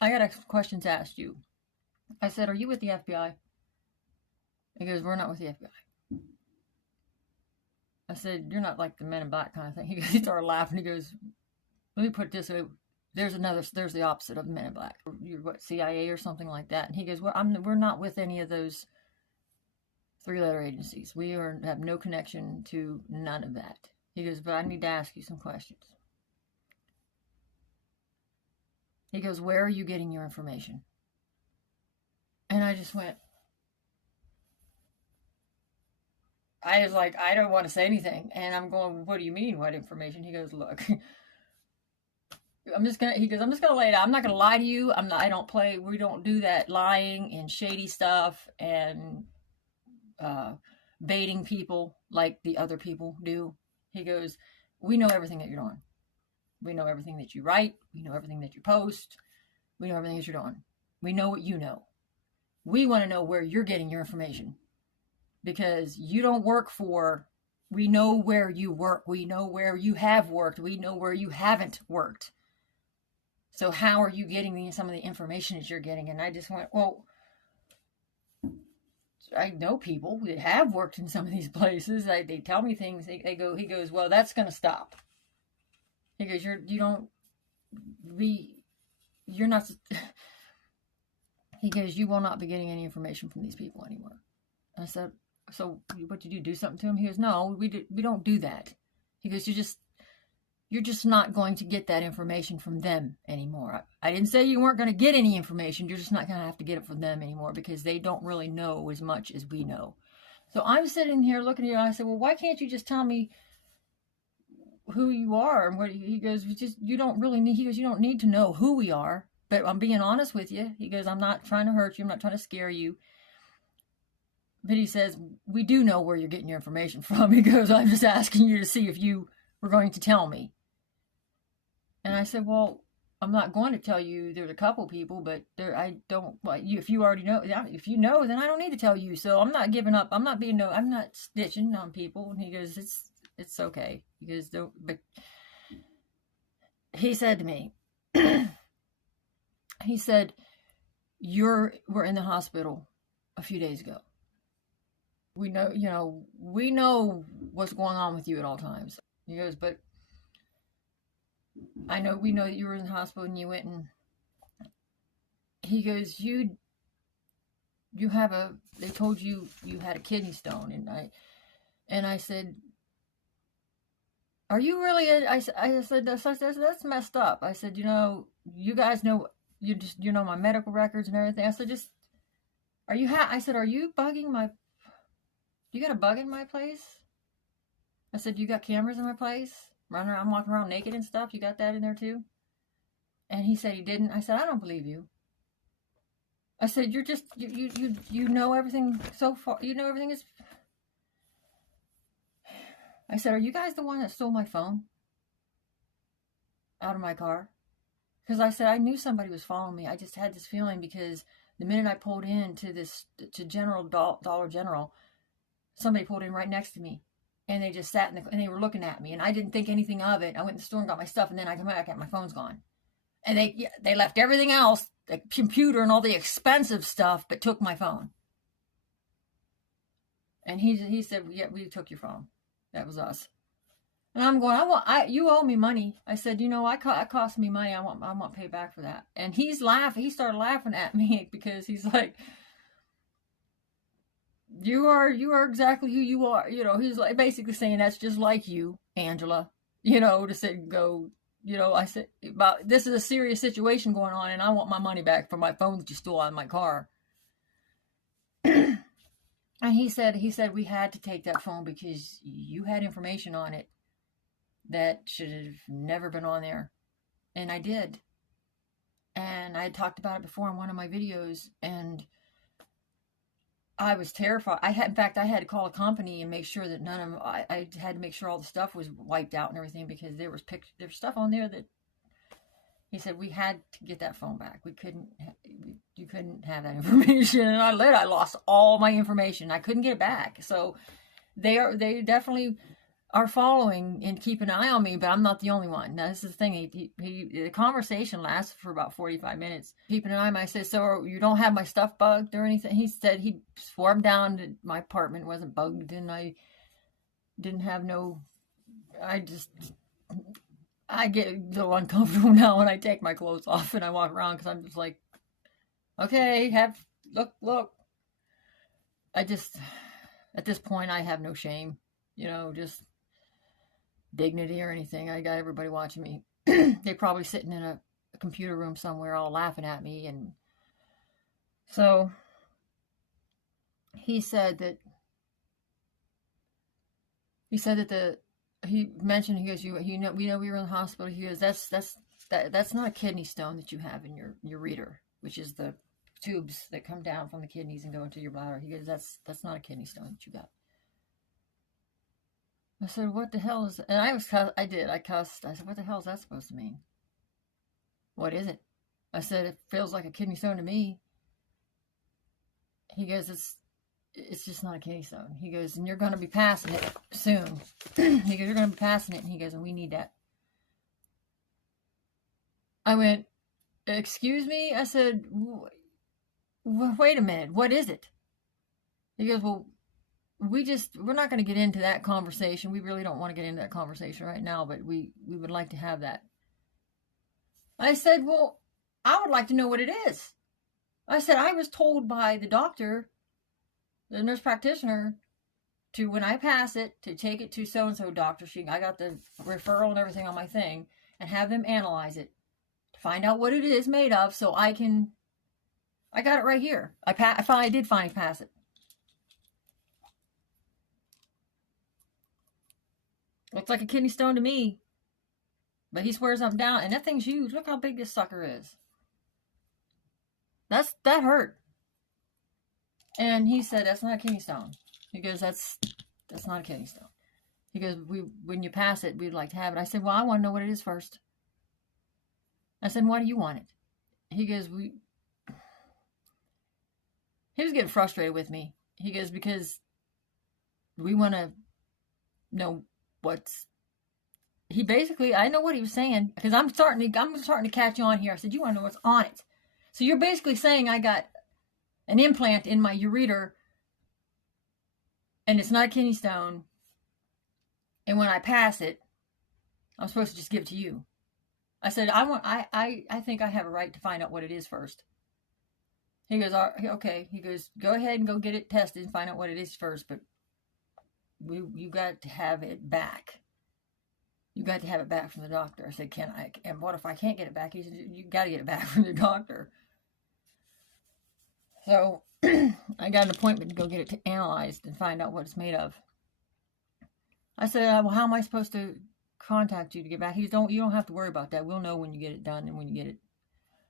I got a question to ask you. I said, are you with the FBI? He goes, we're not with the FBI. I said, you're not like the Men in Black kind of thing. He started laughing. He goes, let me put it this way. There's the opposite of Men in Black. You're what, CIA or something like that? And he goes, well, we're not with any of those three-letter agencies. Have no connection to none of that. He goes, but I need to ask you some questions. He goes, where are you getting your information? And I just went, I was like, I don't want to say anything. And I'm going, what do you mean, what information? He goes, look, he goes, I'm just gonna lay it out. I'm not gonna lie to you. We don't do that lying and shady stuff and baiting people like the other people do. He goes, we know everything that you're doing. We know everything that you write. We know everything that you post. We know everything that you're doing. We know what you know. We want to know where you're getting your information because you don't work for, we know where you work. We know where you have worked. We know where you haven't worked. So how are you getting some of the information that you're getting? And I just went, well, I know people that have worked in some of these places. They tell me things. He goes, well, that's going to stop. He goes, you're not, he goes, you will not be getting any information from these people anymore. I said, so what did you do something to him? He goes, no, we don't do that. He goes, you're just not going to get that information from them anymore. I didn't say you weren't going to get any information. You're just not going to have to get it from them anymore because they don't really know as much as we know. So I'm sitting here looking at you and I said, well, why can't you just tell me who you are? And what he goes, you don't really need, he goes, you don't need to know who we are, but I'm being honest with you. He goes, I'm not trying to hurt you. I'm not trying to scare you. But he says, we do know where you're getting your information from. He goes, I'm just asking you to see if you were going to tell me. And I said, well, I'm not going to tell you. There's a couple people, but I don't, well, if you already know, if you know, then I don't need to tell you. So I'm not giving up. I'm not snitching on people. And he goes, it's okay. He goes, but he said to me, he said, we're in the hospital a few days ago. We know what's going on with you at all times. He goes, but we know that you were in the hospital and you went and he goes, they told you had a kidney stone. And I said, are you really, I said, that's messed up. I said, you guys know, you know my medical records and everything. I said, I said, are you bugging you got a bug in my place? I said, you got cameras in my place? I'm walking around naked and stuff. You got that in there too? And he said he didn't. I said, I don't believe you. I said, you know everything so far. You know everything is. I said, are you guys the one that stole my phone out of my car? Because I said, I knew somebody was following me. I just had this feeling because the minute I pulled in to Dollar General, somebody pulled in right next to me. And they just sat and they were looking at me. And I didn't think anything of it. I went in the store and got my stuff. And then I come back and my phone's gone. And they left everything else, the computer and all the expensive stuff, but took my phone. And he said, yeah, we took your phone. That was us. And I'm going, you owe me money. I said, it cost me money. I want to pay back for that. And he's laughing. He started laughing at me because he's like, you are exactly who you are. He's like basically saying that's just like you, Angela. To say go. I said, this is a serious situation going on, and I want my money back for my phone that you stole out of my car. And he said we had to take that phone because you had information on it that should have never been on there, and I did. And I talked about it before in one of my videos, and I was terrified. I had to call a company and make sure that I had to make sure all the stuff was wiped out and everything because there was stuff on there that he said we had to get that phone back. You couldn't have that information. And I lost all my information. I couldn't get it back. So they definitely are following and keep an eye on me, but I'm not the only one. Now, this is the thing. The conversation lasted for about 45 minutes. Keeping an eye on me. I said, so you don't have my stuff bugged or anything? He said he swore him down that my apartment wasn't bugged, and I didn't have no... I get a little uncomfortable now when I take my clothes off and I walk around, because I'm just like, okay, look. At this point, I have no shame, just dignity or anything. I got everybody watching me. They're probably sitting in a computer room somewhere all laughing at me. And so he said that he mentioned, he goes, we know we were in the hospital. He goes, that's not a kidney stone that you have in your reader, which is the tubes that come down from the kidneys and go into your bladder. He goes, that's not a kidney stone that you got. I said, what the hell is... And I cussed. I said, what the hell is that supposed to mean? What is it? I said, it feels like a kidney stone to me. He goes, it's just not a kidney stone. He goes, and you're going to be passing it soon. He goes, you're going to be passing it. And he goes, and we need that. I went, excuse me? I said, wait a minute. What is it? He goes, well, we're not going to get into that conversation. We really don't want to get into that conversation right now, but we would like to have that. I said, well, I would like to know what it is. I said, I was told by the doctor, the nurse practitioner, to, when I pass it, to take it to so-and-so doctor. I got the referral and everything on my thing, and have them analyze it to find out what it is made of, so I got it right here. I did finally pass it. Looks like a kidney stone to me. But he swears I'm down. And that thing's huge. Look how big this sucker is. That hurt. And he said, that's not a kidney stone. He goes, that's not a kidney stone. He goes, when you pass it, we'd like to have it. I said, well, I want to know what it is first. I said, why do you want it? He goes, he was getting frustrated with me. He goes, because we want to know he basically, I know what he was saying, because I'm starting to catch on here. I said, you want to know what's on it? So you're basically saying I got an implant in my ureter, and it's not a kidney stone, and when I pass it, I'm supposed to just give it to you. I said, I think I have a right to find out what it is first. He goes, okay. He goes, go ahead and go get it tested and find out what it is first, but you got to have it back. You got to have it back from the doctor. I said, can I? And what if I can't get it back? He said, you got to get it back from the doctor. So I got an appointment to go get it analyzed and find out what it's made of. I said, well, how am I supposed to contact you to get back? You don't have to worry about that. We'll know when you get it done and when you get it.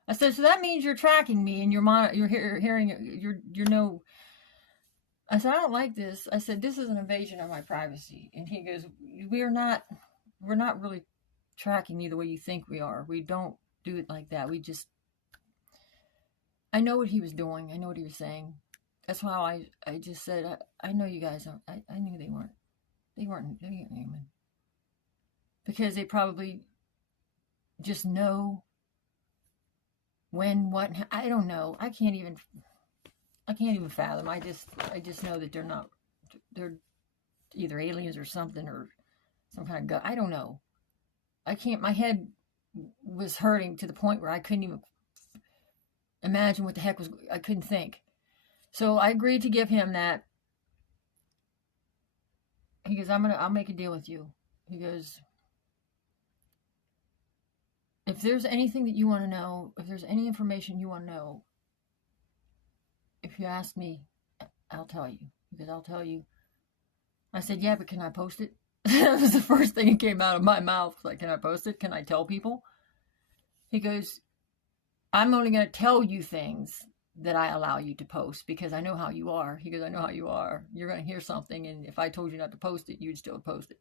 I said, so that means you're tracking me and you're hearing, you're no... I said, I don't like this. I said, this is an invasion of my privacy. And he goes, we're not really tracking you the way you think we are. We don't do it like that. I know what he was doing. I know what he was saying. That's why I just said, I know you guys don't. I knew they weren't human. Because they probably just know when, what, I don't know. I can't even fathom. I just know that they're either aliens or something, or some kind of gut. I don't know. My head was hurting to the point where I couldn't even imagine what the heck I couldn't think. So I agreed to give him that. He goes, I'll make a deal with you. He goes, if there's anything that you want to know, if there's any information you want to know, if you ask me, I'll tell you. Because I'll tell you. I said, yeah, but can I post it? That was the first thing that came out of my mouth. Like, can I post it? Can I tell people? He goes, I'm only going to tell you things that I allow you to post because I know how you are. He goes, I know how you are. You're going to hear something, and if I told you not to post it, you'd still post it.